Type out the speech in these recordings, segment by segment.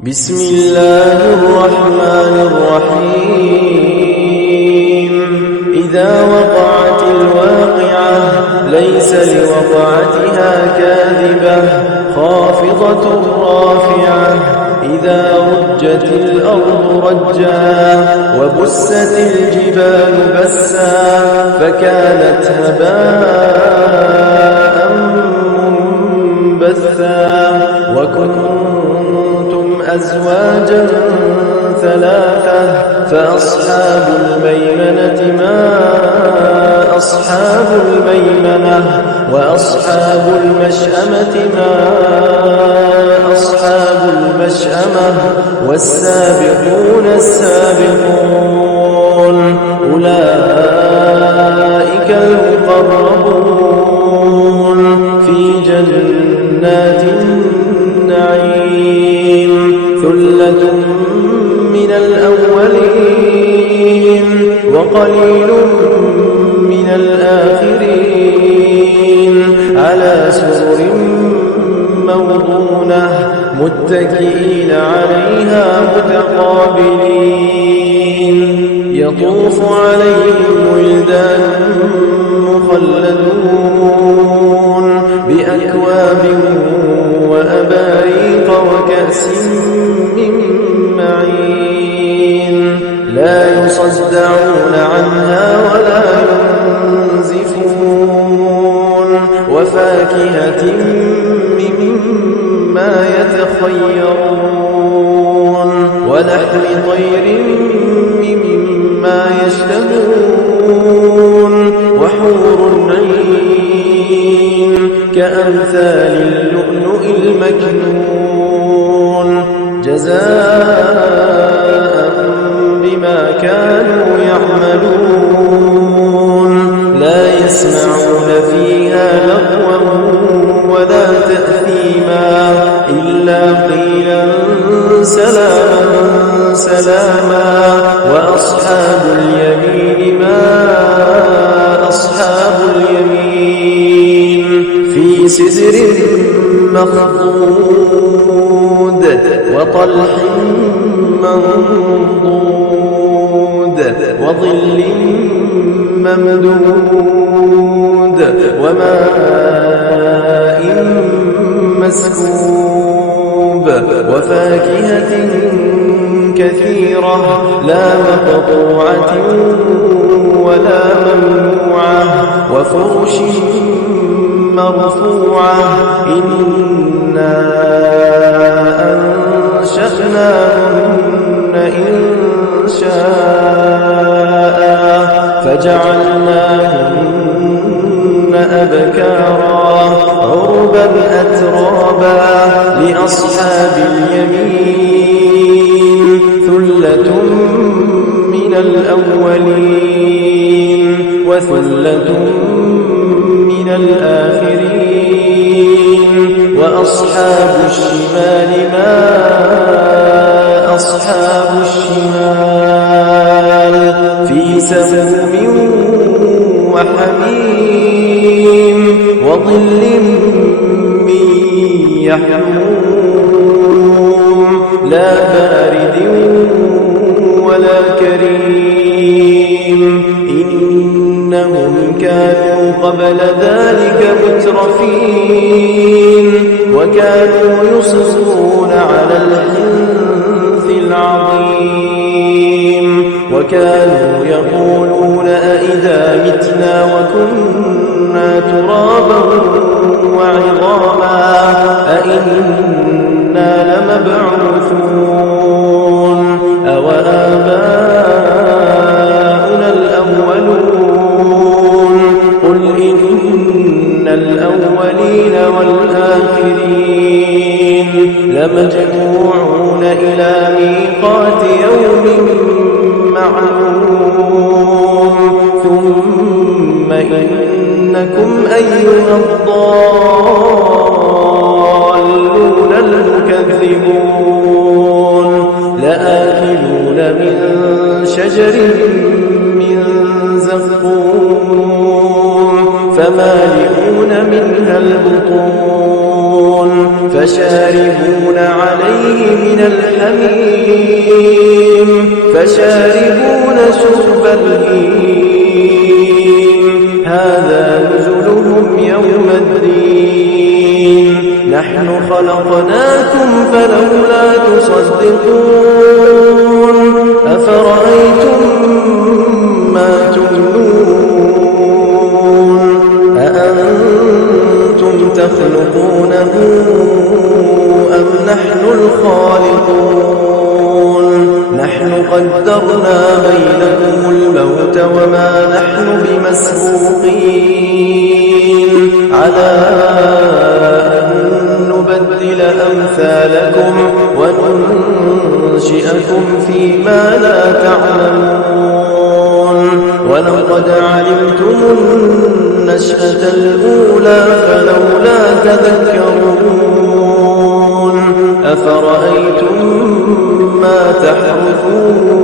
بسم الله الرحمن الرحيم إذا وقعت الواقعة ليس لوقعتها كاذبة خافضة رافعة إذا رجت الأرض رجا وبست الجبال بسا فكانت هباء منبثا وكنتم أزواجا ثلاثة فأصحاب الميمنة ما أصحاب الميمنة وأصحاب المشأمة ما أصحاب المشأمة والسابقون السابقون أولئك المقربون في جنات النعيم ثلة من الأولين وقليل من الآخرين على سرر موضونة متكئين عليها متقابلين يطوف عليهم ولدان مخلدون بأكواب وأباريق وكأس من معين لا يصدعون عنها ولا ينزفون وفاكهة مما يتخيرون ولحم طير مما يشتهون وحور عين كأمثال اللؤلؤ المكنون جزاء بما كانوا يعملون لا يسمعون فيها لغوا ولا تأثيما إلا قيلا سلاما سلاما وأصحاب اليمين ما أصحاب اليمين في سدر مخضود وطلح منضود وظل ممدود وماء مسكوب وفاكهة كثيرة لا مقطوعة ولا ممنوعة وفرش مرفوعة إنا أنشأناهن إنشاء فجعلناهن أبكارا عربا أترابا لأصحاب اليمين ثلة من الأولين وثلة من الآخرين وأصحاب الشمال ما أصحاب الشمال في سموم وحميم وظل من يحموم لا بارد ولا كريم إنهم كانوا قبل ذلك مترفين وكانوا يصرون على الحنث العظيم وكانوا يقولون أئذا متنا وكنا ترابا وعظاما أئنا لمبعوثون أوآباؤنا الأولون قل إن الأولين والآخرين لمجموعون إلى ميقات يوم معلوم ثم إنكم أيها الضالون المكذبون لآكلون من شجر من زقوم فمالئون منها البطون فشاربون عليه من الحميم فشاربون شرب الهيم هذا نزلهم يوم الدين نحن خلقناكم فلولا تصدقون أفرأيتم ما تمنون أأنتم تخلقونه أم نحن الخالقون نحن قدرنا بينكم الموت وما نحن بمسبوقين على أن نبدل أمثالكم وننشئكم فيما لا تعلمون ولقد علمتم النشأة الأولى فلولا تذكرون أفرأيتم ما تحرثون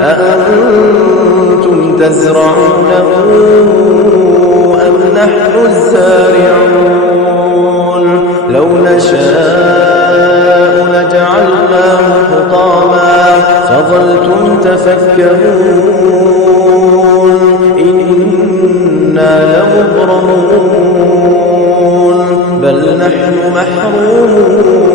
أأنتم تزرعونه أم نحن الزارعون لو نشاء لجعلناه حطاما فظلتم تفكرون إنا لمغرمون بل نحن محرومون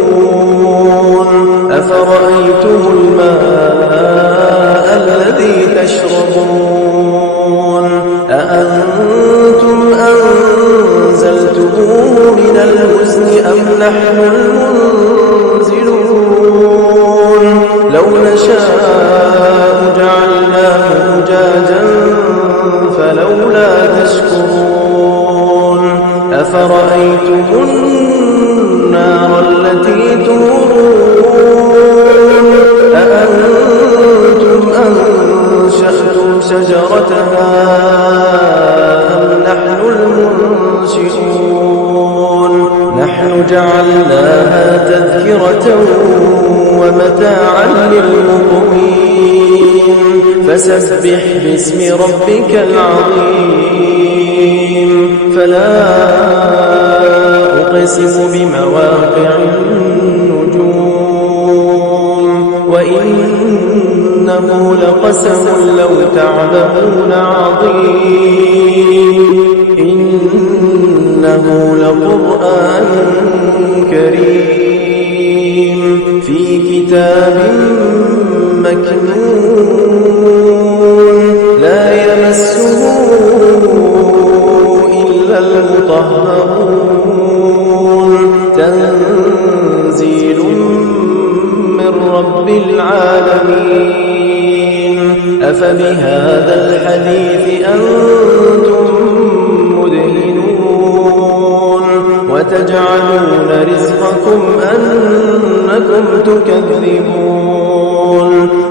أفرأيتم الماء الذي تشربون أأنتم أنزلتموه من المزن أم نحن المنزلون لو نشاء جعلناه أجاجا فلولا تشكرون أفرأيتم النار التي تورون أأنتم أنشأتم شجرتها أم نحن المنشئون نحن جعلناها تذكرة ومتاعا للمقوين فسبح باسم ربك العظيم فلا أقسم بمواقع النجوم وإنه لقسم لو تعلمون عظيم إنه لقرآن كريم في كتاب مكنون لا يمسه إلا المطهرون تنزيل من رب العالمين أفبهذا الحديث أنتم مدهنون وتجعلون رزقكم أنكم تكذبون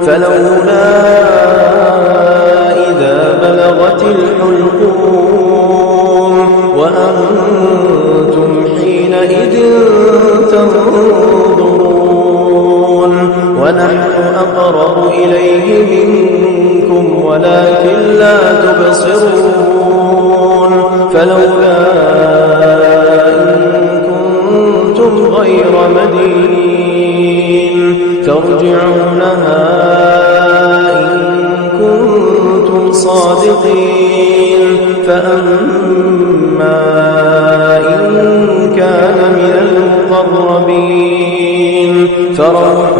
فلولا إذا بلغت الحلقوم وأنتم حينئذ تنظرون ونحن أقرب إليه منكم ولكن لا تبصرون فلولا إن كنتم غير مدينين ترجعونها إن كنتم صادقين فأما إن كان من المقربين فروح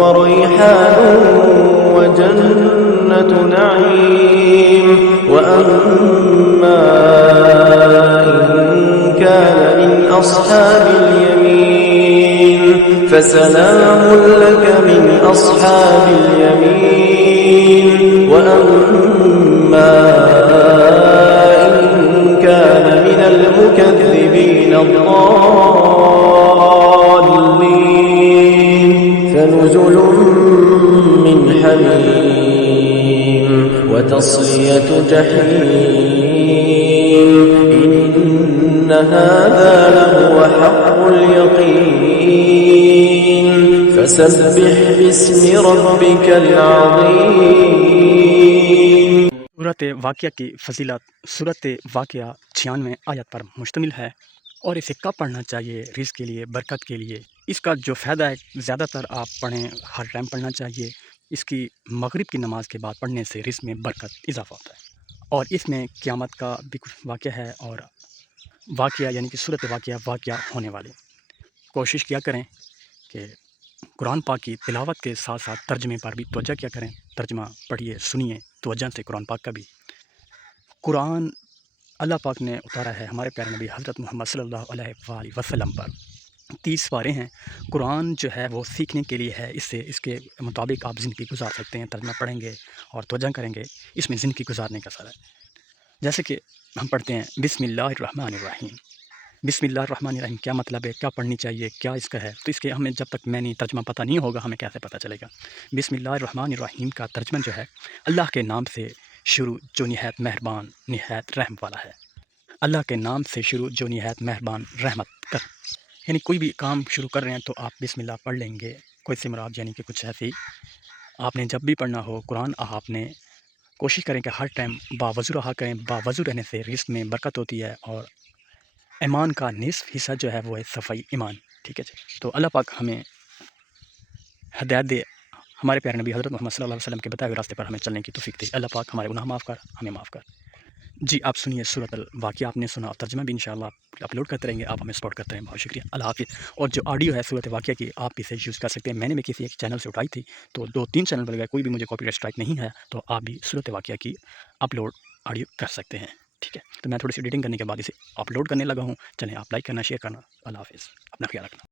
وريحان وجنة نعيم وأما إن كان من أصحاب اليمين فسلام لك من أصحاب اليمين وأما إن كان من المكذبين الضالين فنزل من حميم وتصلية جحيم إن هذا لهو حق اليقين فسبح باسم ربك العظيم। सूरत वाक़िया की फजीलत सूरत वाक़िया 96 आयत पर मुश्तमिल है। اور اسے کب پڑھنا چاہیے؟ رزق کے لیے، برکت کے لیے۔ اس کا جو فائدہ ہے زیادہ تر آپ پڑھیں، ہر ٹائم پڑھنا چاہیے۔ اس کی مغرب کی نماز کے بعد پڑھنے سے رزق میں برکت اضافہ ہوتا ہے، اور اس میں قیامت کا بھی کچھ واقعہ ہے، اور واقعہ یعنی کہ صورت واقعہ ہونے والے۔ کوشش کیا کریں کہ قرآن پاک کی تلاوت کے ساتھ ساتھ ترجمے پر بھی توجہ کیا کریں، ترجمہ پڑھیے، سنیے توجہ سے قرآن پاک کا بھی۔ قرآن اللہ پاک نے اتارا ہے ہمارے پیارے نبی حضرت محمد صلی اللہ علیہ وآلہ وسلم پر۔ 30 پارے ہیں۔ قرآن جو ہے وہ سیکھنے کے لیے ہے، اس کے مطابق آپ زندگی گزار سکتے ہیں۔ ترجمہ پڑھیں گے اور توجہ کریں گے، اس میں زندگی گزارنے کا سر ہے۔ جیسے کہ ہم پڑھتے ہیں بسم اللہ الرحمن الرحیم۔ بسم اللہ الرحمن الرحیم کیا مطلب ہے، کیا پڑھنی چاہیے، کیا اس کا ہے؟ تو اس کے ہمیں جب تک میں نہیں ترجمہ پتہ نہیں ہوگا ہمیں کیسے پتہ چلے گا؟ بسم اللہ الرحمن الرحیم کا ترجمہ جو ہے اللہ کے نام سے شروع جو نہایت مہربان نہایت رحم والا ہے۔ اللہ کے نام سے شروع جو نہایت مہربان رحمت کر، یعنی کوئی بھی کام شروع کر رہے ہیں تو آپ بسم اللہ پڑھ لیں گے۔ کوئی سے مراد یعنی کہ کچھ ایسی آپ نے جب بھی پڑھنا ہو قرآن، آپ نے کوشش کریں کہ ہر ٹائم باوضو رہا کریں۔ باوضو رہنے سے رزق میں برکت ہوتی ہے، اور ایمان کا نصف حصہ جو ہے وہ ہے صفائی ایمان۔ ٹھیک ہے جی، تو اللہ پاک ہمیں ہدایت دے، ہمارے پیارے نبی حضرت محمد صلی اللہ علیہ وسلم کے بتائے ہوئے راستے پر ہمیں چلنے کی توفیق دے۔ اللہ پاک ہمارے گناہ معاف کر، ہمیں معاف کر۔ جی آپ سنیے سورۃ الواقعہ، آپ نے سنا، اور ترجمہ بھی انشاءاللہ اپلوڈ کرتے رہیں گے۔ آپ ہمیں سپورٹ کرتے رہیں، بہت شکریہ، اللہ حافظ۔ اور جو آڈیو ہے سورۃ واقعہ کی، آپ اسے یوز کر سکتے ہیں۔ میں نے بھی کسی ایک چینل سے اٹھائی تھی، تو 2-3 چینل پر گئے، کوئی بھی مجھے کاپی رائٹ اسٹرائک نہیں ہے، تو آپ بھی سورۃ واقعہ کی اپلوڈ آڈیو کر سکتے ہیں۔ ٹھیک ہے، تو میں تھوڑی سی ایڈیٹنگ کرنے کے بعد اسے اپلوڈ کرنے لگا ہوں۔ چلیں آپ لائک کرنا، شیئر کرنا۔ اللہ حافظ، اپنا خیال رکھنا۔